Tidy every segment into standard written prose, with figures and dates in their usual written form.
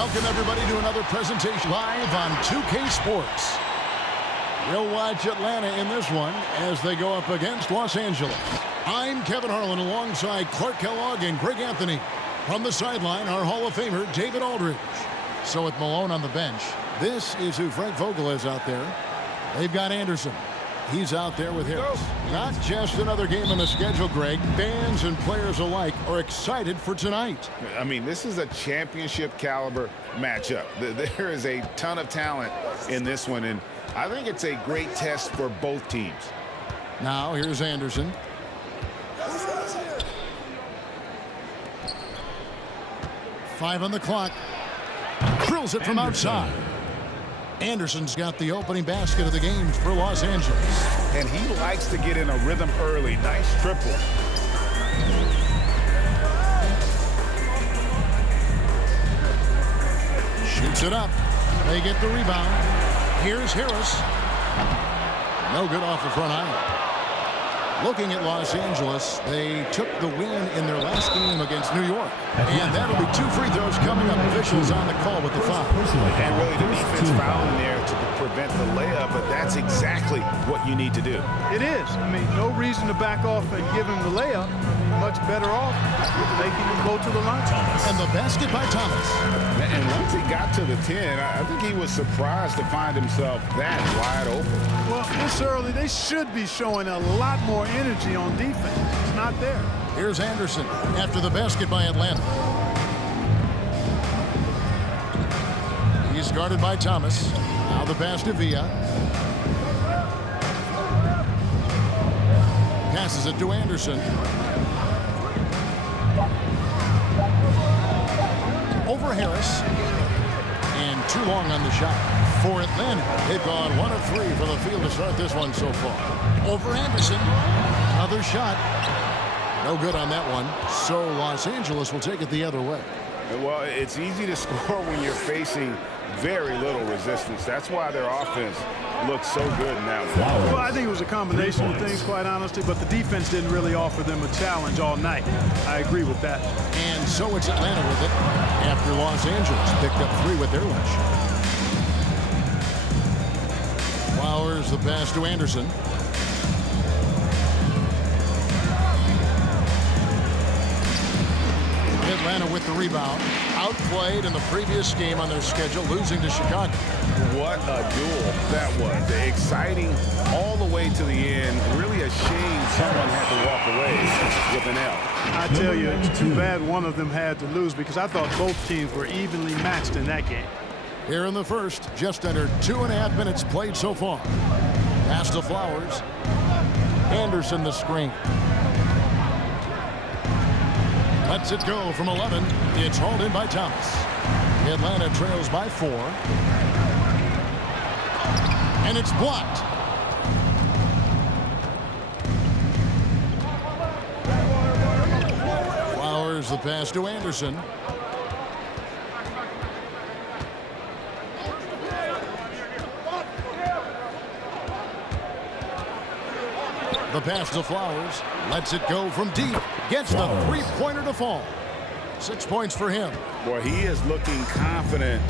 Welcome, everybody, to another presentation live on 2K Sports. We'll watch Atlanta in this one as they go up against Los Angeles. I'm Kevin Harlan alongside Clark Kellogg and Greg Anthony. From the sideline, our Hall of Famer, David Aldridge. So with Malone on the bench, this is who Frank Vogel is out there. They've got Anderson. He's out there with Harris. Not just another game on the schedule, Greg. Fans and players alike are excited for tonight. I mean, this is a championship caliber matchup. There is a ton of talent in this one, and I think it's a great test for both teams. Now, here's Anderson. Five on the clock. Drills it from outside. Anderson's got the opening basket of the game for Los Angeles. And he likes to get in a rhythm early. Nice triple. Shoots it up. They get the rebound. Here's Harris. No good off the front iron. Looking at Los Angeles, they took the win in their last game against New York. And that'll be 2 free throws coming up. Officials on the call with the foul. And really the defense fouling there to prevent the layup, but that's exactly what you need to do. It is. I mean, no reason to back off and give him the layup. Much better off making him go to the line. And the basket by Thomas. And once he got to the 10, I think he was surprised to find himself that wide open. Well, this early, they should be showing a lot more energy on defense. It's not there. Here's Anderson after the basket by Atlanta. He's guarded by Thomas. Now the pass to Villa. Passes it to Anderson. Over Harris. And too long on the shot for Atlanta. They've gone 1 of 3 for the field to start this one so far. Over Anderson. Another shot. No good on that one. So Los Angeles will take it the other way. Well, it's easy to score when you're facing very little resistance. That's why their offense looks so good in that one. Well, I think it was a combination of things, quite honestly, but the defense didn't really offer them a challenge all night. I agree with that. And so it's Atlanta with it after Los Angeles picked up 3 with their last shot. Flowers the pass to Anderson. Atlanta with the rebound. Outplayed in the previous game on their schedule, losing to Chicago. What a duel that was. Exciting all the way to the end. Really a shame someone had to walk away with an L. I tell you, it's too bad one of them had to lose because I thought both teams were evenly matched in that game. Here in the first, just under 2.5 minutes played so far. Pass to Flowers. Anderson the screen. Lets it go from 11. It's hauled in by Thomas. Atlanta trails by 4. And it's blocked. Flowers the pass to Anderson. The pass to Flowers. Lets it go from deep. Gets the 3-pointer to fall. 6 points for him. Boy, he is looking confident.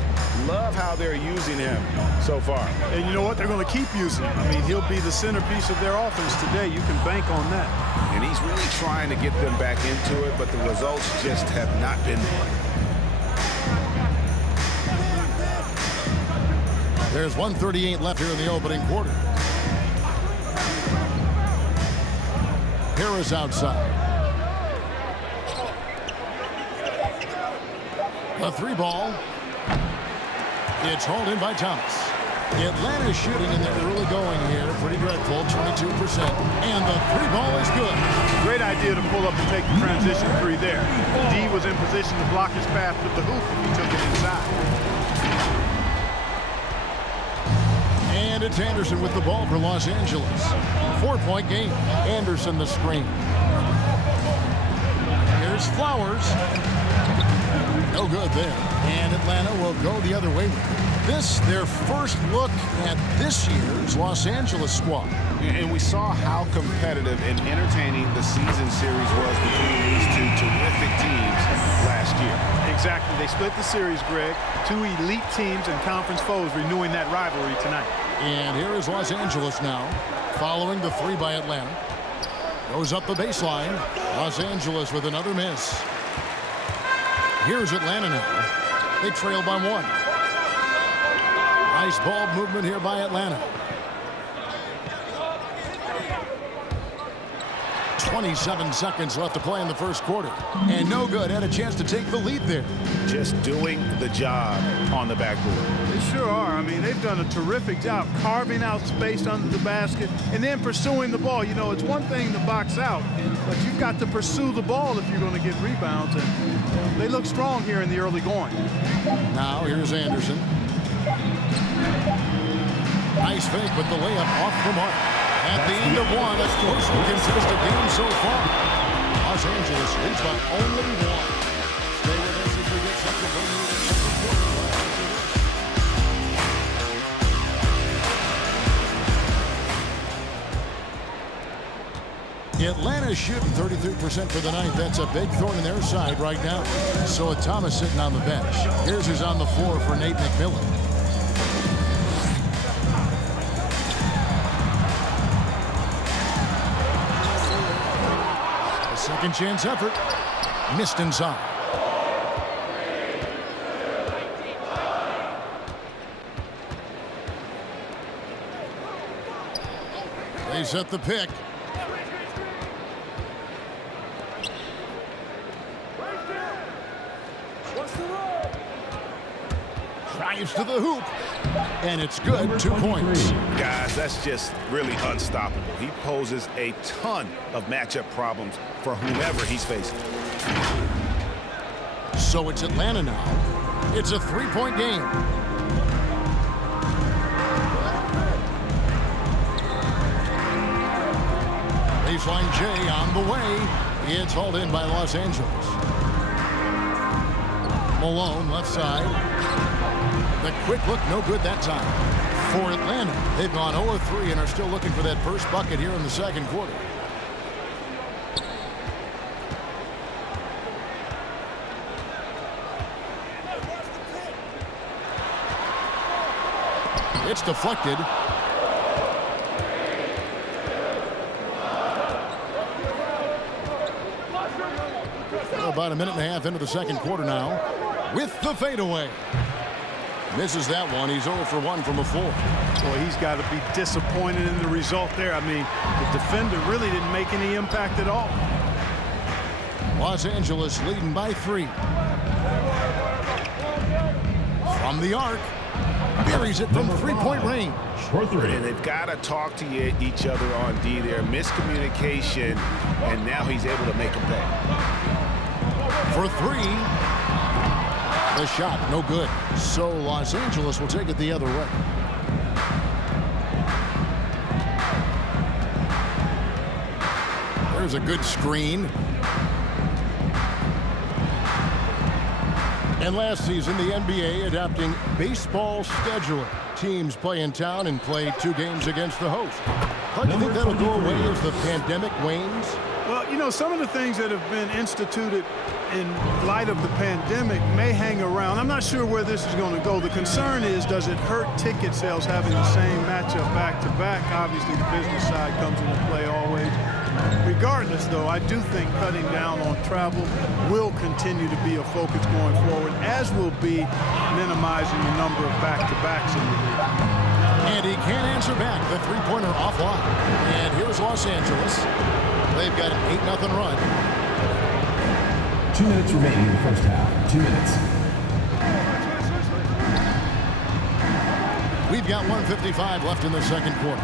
Love how they're using him so far. And you know what? They're going to keep using him. I mean, he'll be the centerpiece of their offense today. You can bank on that. And he's really trying to get them back into it, but the results just have not been there. There's 1:38 left here in the opening quarter. Harris outside. A 3 ball. It's hauled in by Thomas. Atlanta's shooting and they're really going here. Pretty dreadful, 22%. And the 3 ball is good. Great idea to pull up and take the transition 3 there. D was in position to block his path with the hoop if he took it inside. And it's Anderson with the ball for Los Angeles. 4-point game. Anderson the screen. Here's Flowers. No good there. And Atlanta will go the other way. This, their first look at this year's Los Angeles squad. And we saw how competitive and entertaining the season series was between these two terrific teams last year. Exactly. They split the series, Greg. Two elite teams and conference foes renewing that rivalry tonight. And here is Los Angeles now, following the three by Atlanta. Goes up the baseline. Los Angeles with another miss. Here's Atlanta now. They trail by one. Nice ball movement here by Atlanta. 27 seconds left to play in the first quarter. And no good. Had a chance to take the lead there. Just doing the job on the backboard. They sure are. I mean, they've done a terrific job carving out space under the basket and then pursuing the ball. You know, it's one thing to box out, but you've got to pursue the ball if you're going to get rebounds. And they look strong here in the early going. Now here's Anderson. Nice fake, but the layup off the mark. At the end of one, a closely contested game so far. Los Angeles leads by only one. Stay with us as we get set to bring you the second quarter. Atlanta shooting 33% for the night. That's a big thorn in their side right now. So with Thomas sitting on the bench. Here's who's on the floor for Nate McMillan. Second chance effort. Missed inside. They set the pick. Drives to the hoop. And it's good. 2 points. Guys, that's just really unstoppable. He poses a ton of matchup problems for whomever he's facing. So it's Atlanta now. It's a three-point game. Baseline J on the way. It's hauled in by Los Angeles. Malone, left side. The quick look, no good that time. For Atlanta, they've gone 0-3 and are still looking for that first bucket here in the second quarter. It's deflected. About a minute and a half into the second quarter now with the fadeaway. Misses that one. He's 0 for 1 from a floor. Boy, he's got to be disappointed in the result there. I mean, the defender really didn't make any impact at all. Los Angeles leading by 3. From the arc. Buries it from three-point range. And they've got to talk to each other on D there. Miscommunication, and now he's able to make a pay. For 3. The shot, no good. So Los Angeles will take it the other way. There's a good screen. And last season, the NBA adopting baseball scheduling. Teams play in town and play 2 games against the host. How do you think that'll go away as the pandemic wanes? Well, you know, some of the things that have been instituted in light of the pandemic may hang around. I'm not sure where this is going to go. The concern is, does it hurt ticket sales having the same matchup back-to-back? Obviously, the business side comes into play always. Regardless, though, I do think cutting down on travel will continue to be a focus going forward, as will be minimizing the number of back-to-backs in the league. And he can't answer back. The three-pointer offline. And here's Los Angeles. They've got an 8-0 run. 2 minutes remaining in the first half. 2 minutes. We've got 1:55 left in the second quarter.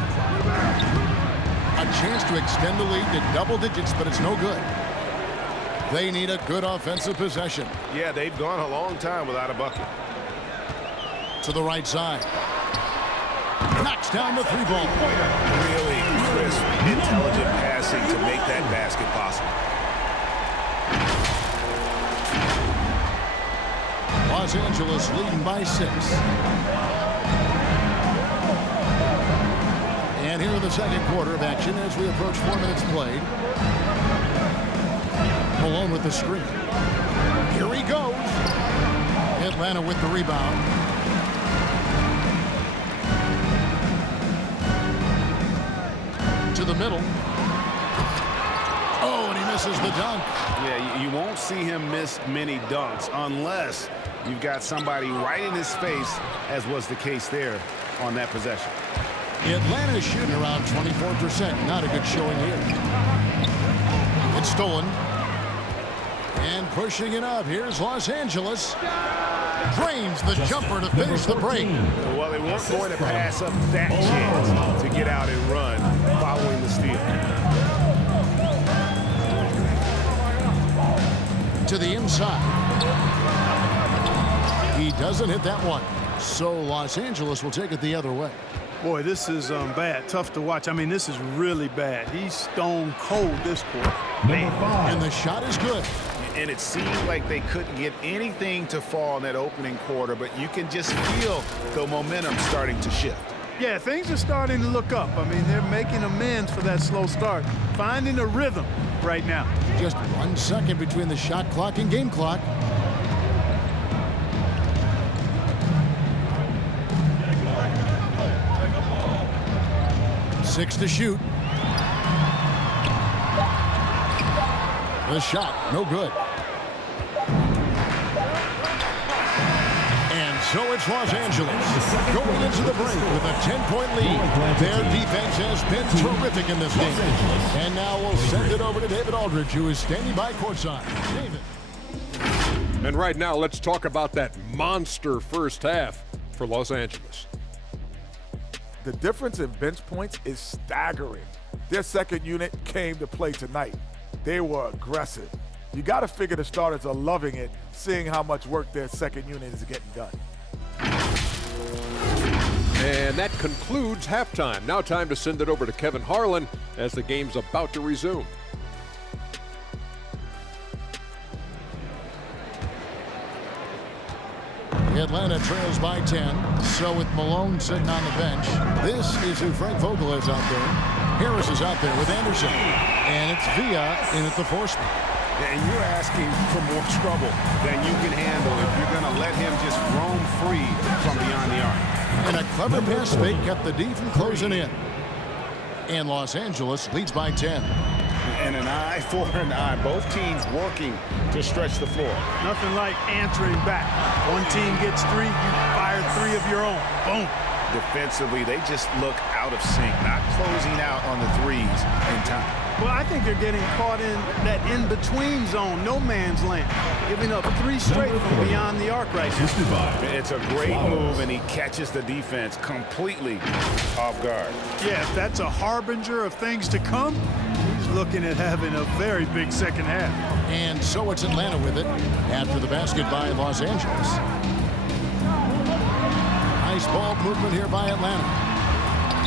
A chance to extend the lead to double digits, but it's no good. They need a good offensive possession. Yeah, they've gone a long time without a bucket. To the right side. Knocks down the 3-ball. Really crisp, intelligent passing to make that basket possible. Los Angeles leading by 6. And here in the second quarter of action as we approach 4 minutes played. Malone with the screen. Here he goes. Atlanta with the rebound. To the middle. Oh, and he misses the dunk. Yeah, you won't see him miss many dunks unless you've got somebody right in his face, as was the case there on that possession. Atlanta is shooting around 24%. Not a good showing here. It's stolen. And pushing it up. Here's Los Angeles. Drains the jumper to finish the break. Well, they weren't going to pass up that chance to get out and run following the steal. To the inside. He doesn't hit that one. So Los Angeles will take it the other way. Boy, this is bad. Tough to watch. I mean, this is really bad. He's stone cold this quarter. And the shot is good. And it seemed like they couldn't get anything to fall in that opening quarter, but you can just feel the momentum starting to shift. Yeah, things are starting to look up. I mean, they're making amends for that slow start, finding a rhythm right now. Just 1 second between the shot clock and game clock. Six to shoot. The shot, no good. And so it's Los Angeles going into the break with a 10-point lead. Their defense has been terrific in this game. And now we'll send it over to David Aldridge, who is standing by courtside. David. And right now, let's talk about that monster first half for Los Angeles. The difference in bench points is staggering. Their second unit came to play tonight. They were aggressive. You got to figure the starters are loving it, seeing how much work their second unit is getting done. And that concludes halftime. Now time to send it over to Kevin Harlan as the game's about to resume. Atlanta trails by 10. So with Malone sitting on the bench, this is who Frank Vogel is out there. Harris is out there with Anderson. And it's Villa in at the four spot. And you're asking for more trouble than you can handle if you're going to let him just roam free from beyond the arc. And a clever pass fake kept the D from closing in. And Los Angeles leads by 10. And an eye for an eye. Both teams working to stretch the floor. Nothing like answering back. One team gets three, you fire three of your own. Boom. Defensively, they just look out of sync, not closing out on the threes in time. Well, I think they're getting caught in that in-between zone, no man's land, giving up three straight from beyond the arc right now. It's a great move, and he catches the defense completely off guard. Yeah, if that's a harbinger of things to come, he's looking at having a very big second half. And so it's Atlanta with it after the basket by Los Angeles. Nice ball movement here by Atlanta.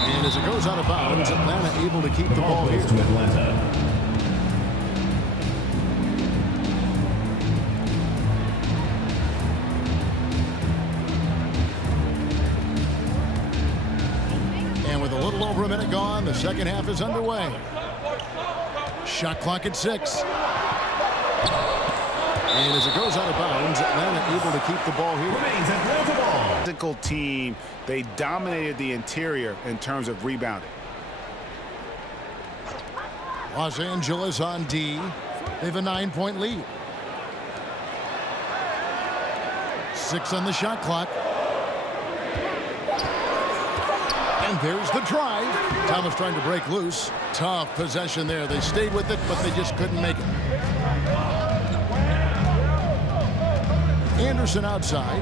And as it goes out of bounds, Atlanta able to keep the ball here. To Atlanta. And with a little over a minute gone, the second half is underway. Shot clock at 6. And as it goes out of bounds, Atlanta able to keep the ball here. Remains Atlanta ball. Physical team, they dominated the interior in terms of rebounding. Los Angeles on D. They have a 9-point lead. 6 on the shot clock. And there's the drive. Thomas trying to break loose. Tough possession there. They stayed with it, but they just couldn't make it. Anderson outside.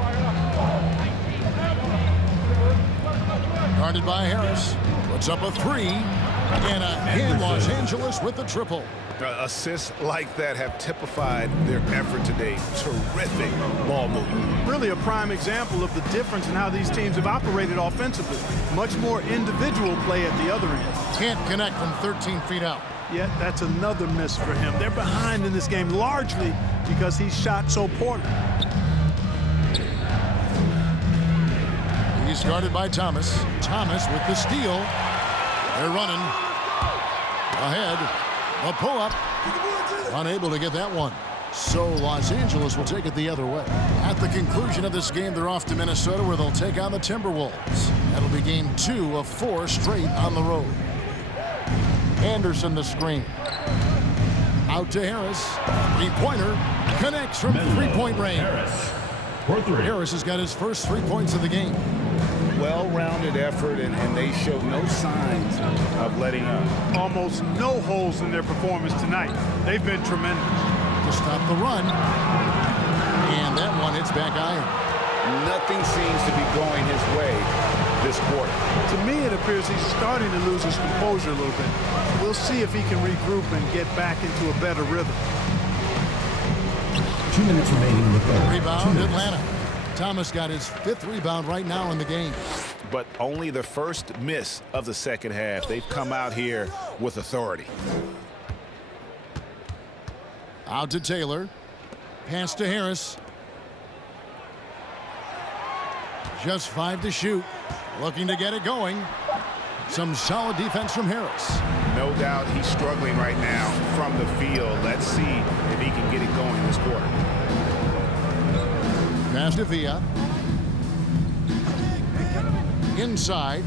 Guarded by Harris. Puts up a 3. And again, Los Angeles with the triple. Assists like that have typified their effort today. Terrific ball movement. Really a prime example of the difference in how these teams have operated offensively. Much more individual play at the other end. Can't connect from 13 feet out. Yet that's another miss for him. They're behind in this game largely because he shot so poorly. He's guarded by Thomas. Thomas with the steal. They're running. Ahead. A pull-up. Unable to get that one. So Los Angeles will take it the other way. At the conclusion of this game, they're off to Minnesota where they'll take on the Timberwolves. That'll be game 2 of 4 straight on the road. Anderson the screen. Out to Harris. Three-pointer. Connects from three-point range. Harris has got his first 3 points of the game. Well-rounded effort, and they show no signs of letting up. Almost no holes in their performance tonight. They've been tremendous. To stop the run. And that one hits back iron. Nothing seems to be going his way this quarter. To me, it appears he's starting to lose his composure a little bit. We'll see if he can regroup and get back into a better rhythm. 2 minutes remaining in the third. Rebound, Atlanta. Thomas got his 5th rebound right now in the game. But only the first miss of the second half. They've come out here with authority. Out to Taylor. Pass to Harris. Just 5 to shoot. Looking to get it going. Some solid defense from Harris. No doubt he's struggling right now from the field. Let's see if he can get it going this quarter. Pass to Villa. Inside.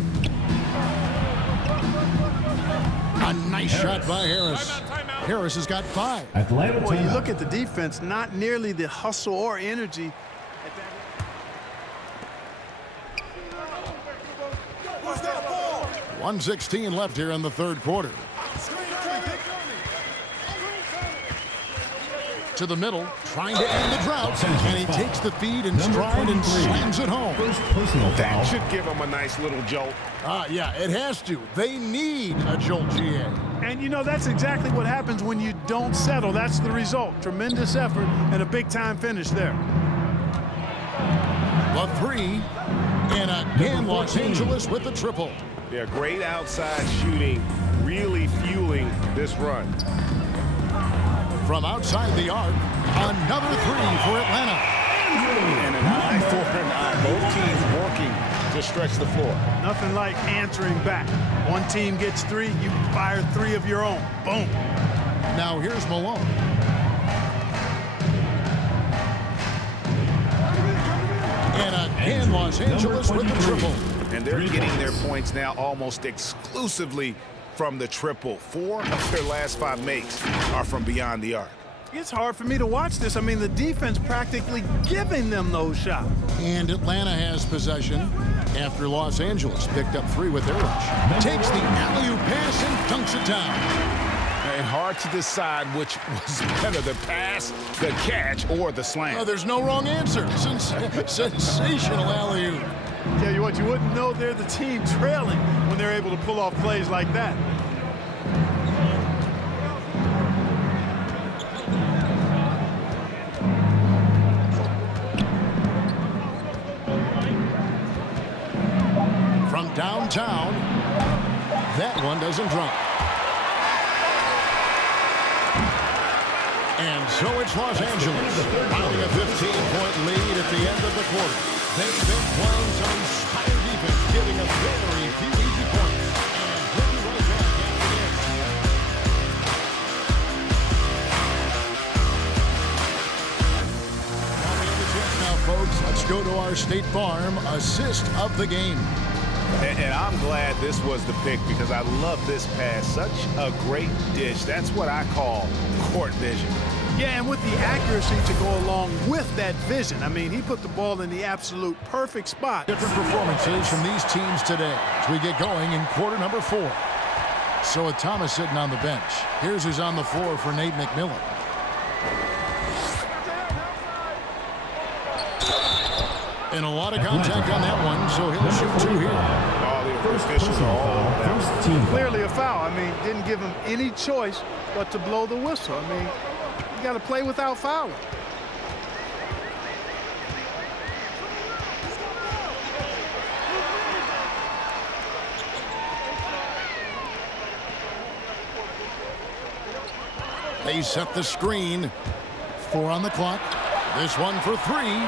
A nice shot by Harris. Harris has got 5. Atlanta Boy, you timeout. look at the defense, not nearly the hustle or energy. 1:16 left here in the third quarter. To the middle, trying to end the drought, and he takes the feed in stride and slams it home. First personal That foul. should give him a nice little jolt. Yeah, it has to. They need a jolt, GA. And, you know, that's exactly what happens when you don't settle. That's the result. Tremendous effort and a big-time finish there. The 3, and again, Los Angeles with the triple. Yeah, great outside shooting, really fueling this run. From outside the arc, another 3 for Atlanta. And an eye for an eye. Both teams working to stretch the floor. Nothing like answering back. One team gets 3, you fire 3 of your own. Boom. Now here's Malone. And again, Los Angeles with the triple. And they're getting their points now almost exclusively from the triple. 4 of their last 5 makes are from beyond the arc. It's hard for me to watch this. I mean, the defense practically giving them those shots. And Atlanta has possession after Los Angeles picked up 3 with their rush. Takes the alley-oop pass and dunks it down. And hard to decide which was better, the pass, the catch, or the slam. Oh, there's no wrong answer. Sensational alley-oop. Tell you what, you wouldn't know they're the team trailing when they're able to pull off plays like that. From downtown, that one doesn't drop. And so it's Los Angeles, finding a 15-point lead at the end of the quarter. They've been playing some inspired defense, giving us very few easy points. And we'll be right back after this. On the other tip now, folks, let's go to our State Farm assist of the game. And I'm glad this was the pick because I love this pass. Such a great dish. That's what I call court vision. Yeah, and with the accuracy to go along with that vision. I mean, he put the ball in the absolute perfect spot. Different performances from these teams today as we get going in quarter number 4. So with Thomas sitting on the bench, here's who's on the floor for Nate McMillan. And a lot of contact on that one, so he'll shoot 2 here. All the officials are all over that. First team foul. Clearly a foul. I mean, didn't give him any choice but to blow the whistle. I mean, you got to play without fouling. They set the screen. 4 on the clock. This one for 3.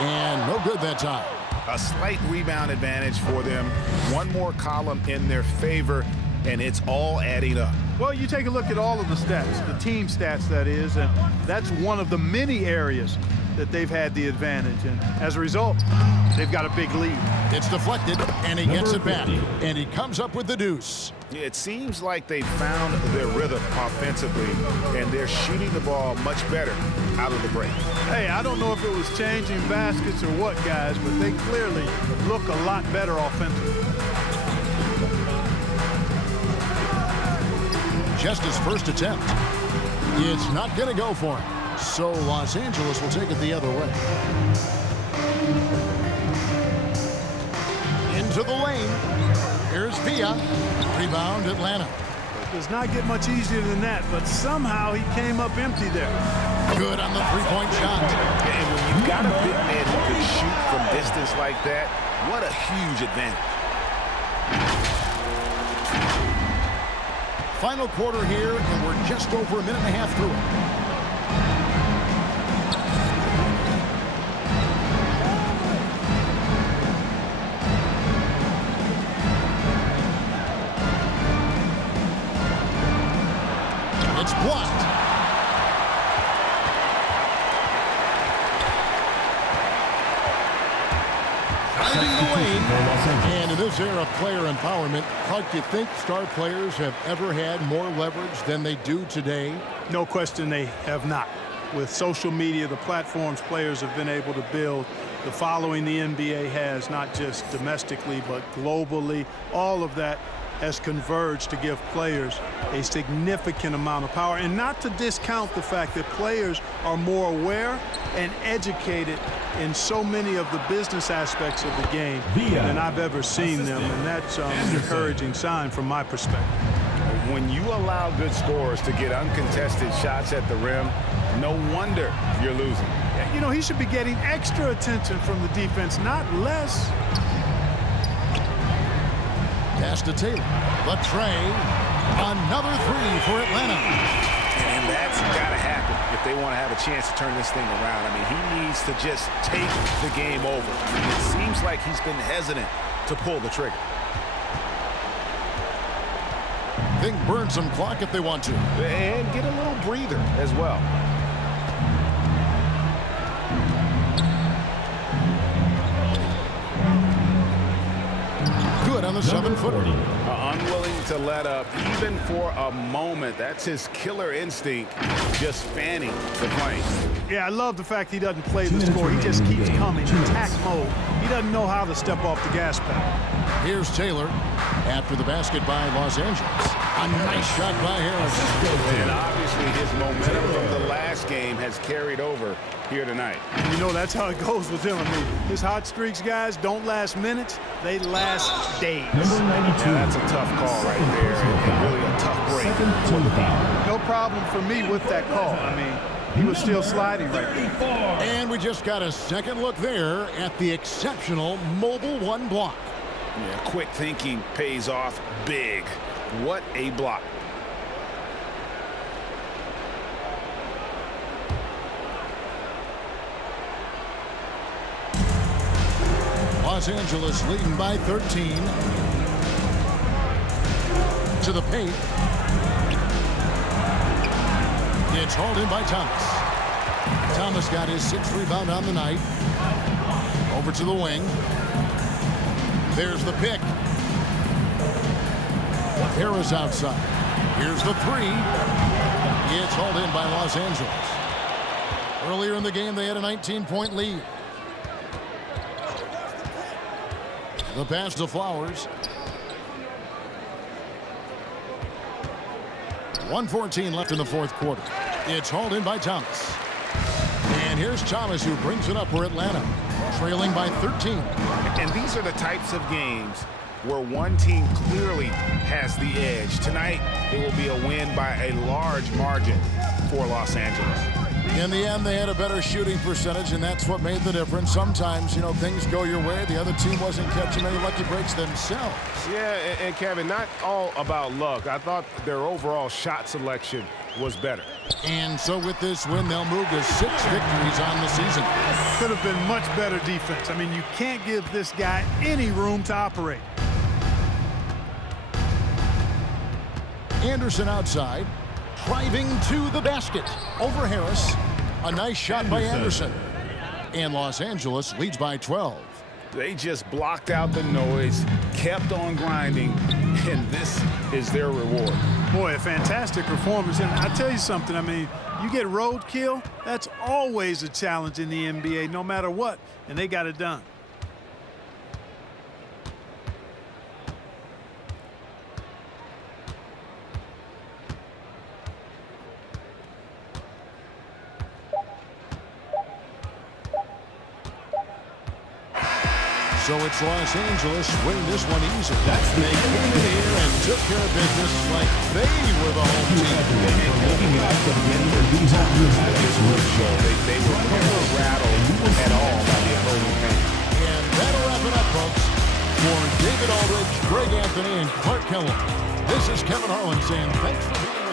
And no good that time. A slight rebound advantage for them. One more column in their favor, and it's all adding up. Well, you take a look at all of the stats, the team stats that is, and that's one of the many areas that they've had the advantage. And as a result, they've got a big lead. It's deflected, and he gets it back. And he comes up with the deuce. It seems like they found their rhythm offensively, and they're shooting the ball much better out of the break. Hey, I don't know if it was changing baskets or what, guys, but they clearly look a lot better offensively. Just his first attempt. It's not going to go for him. So Los Angeles will take it the other way. Into the lane. Here's Villa. Rebound, Atlanta. It does not get much easier than that, but somehow he came up empty there. Good on the three-point shot. And when you've got a big man who can shoot from distance like that, what a huge advantage. Final quarter here, and we're just over a minute and a half through it. It's blocked. Finding the lane. And in this era of player empowerment, Clark, do you think star players have ever had more leverage than they do today? No question they have not. With social media, the platforms players have been able to build, the following the NBA has, not just domestically, but globally, all of that has converged to give players a significant amount of power. And not to discount the fact that players are more aware and educated in so many of the business aspects of the game than I've ever seen them. And that's an encouraging sign from my perspective. When you allow good scorers to get uncontested shots at the rim, no wonder you're losing. You know, he should be getting extra attention from the defense, not less. Pass to Taylor. The tray. Another three for Atlanta. And that's got to happen if they want to have a chance to turn this thing around. I mean, he needs to just take the game over. I mean, it seems like he's been hesitant to pull the trigger. They can burn some clock if they want to. And get a little breather as well. Good on the 7-footer. Unwilling to let up even for a moment. That's his killer instinct, just fanning the flames. Yeah, I love the fact he doesn't play the score. He just keeps coming, attack mode. He doesn't know how to step off the gas pedal. Here's Taylor after the basket by Los Angeles. A nice shot by Harris. And obviously his momentum from the last game has carried over here tonight. And you know, that's how it goes with him. I mean, his hot streaks, guys, don't last minutes. They last days. Number 92. Yeah, that's a tough call right there. And really a tough break for the foul. No problem for me with that call. I mean, he was still sliding right there. And we just got a second look there at the exceptional mobile one block. Yeah, quick thinking pays off big. What a block. Los Angeles leading by 13. To the paint. It's hauled in by Thomas. Thomas got his 6th rebound on the night. Over to the wing. There's the pick. Harris outside. Here's the three. It's hauled in by Los Angeles. Earlier in the game, they had a 19-point lead. The pass to Flowers. 1:14 left in the fourth quarter. It's hauled in by Thomas. And here's Thomas who brings it up for Atlanta, trailing by 13. And these are the types of games where one team clearly has the edge. Tonight, it will be a win by a large margin for Los Angeles. In the end, they had a better shooting percentage, and that's what made the difference. Sometimes, you know, things go your way. The other team wasn't catching any lucky breaks themselves. Yeah, and Kevin, not all about luck. I thought their overall shot selection was better. And so with this win, they'll move to 6 victories on the season. Could have been much better defense. I mean, you can't give this guy any room to operate. Anderson outside, driving to the basket. Over Harris. A nice shot by Anderson. And Los Angeles leads by 12. They just blocked out the noise, kept on grinding, and this is their reward. Boy, a fantastic performance. And I tell you something, I mean, you get roadkill, that's always a challenge in the NBA, no matter what, and they got it done. So it's Los Angeles winning this one easily. They came in here and took care of business like they were the home team. They were never rattled at all by the opposing fans. And that'll wrap it up, folks. For David Aldridge, Greg Anthony, and Clark Kellogg, this is Kevin Harlan saying thanks for being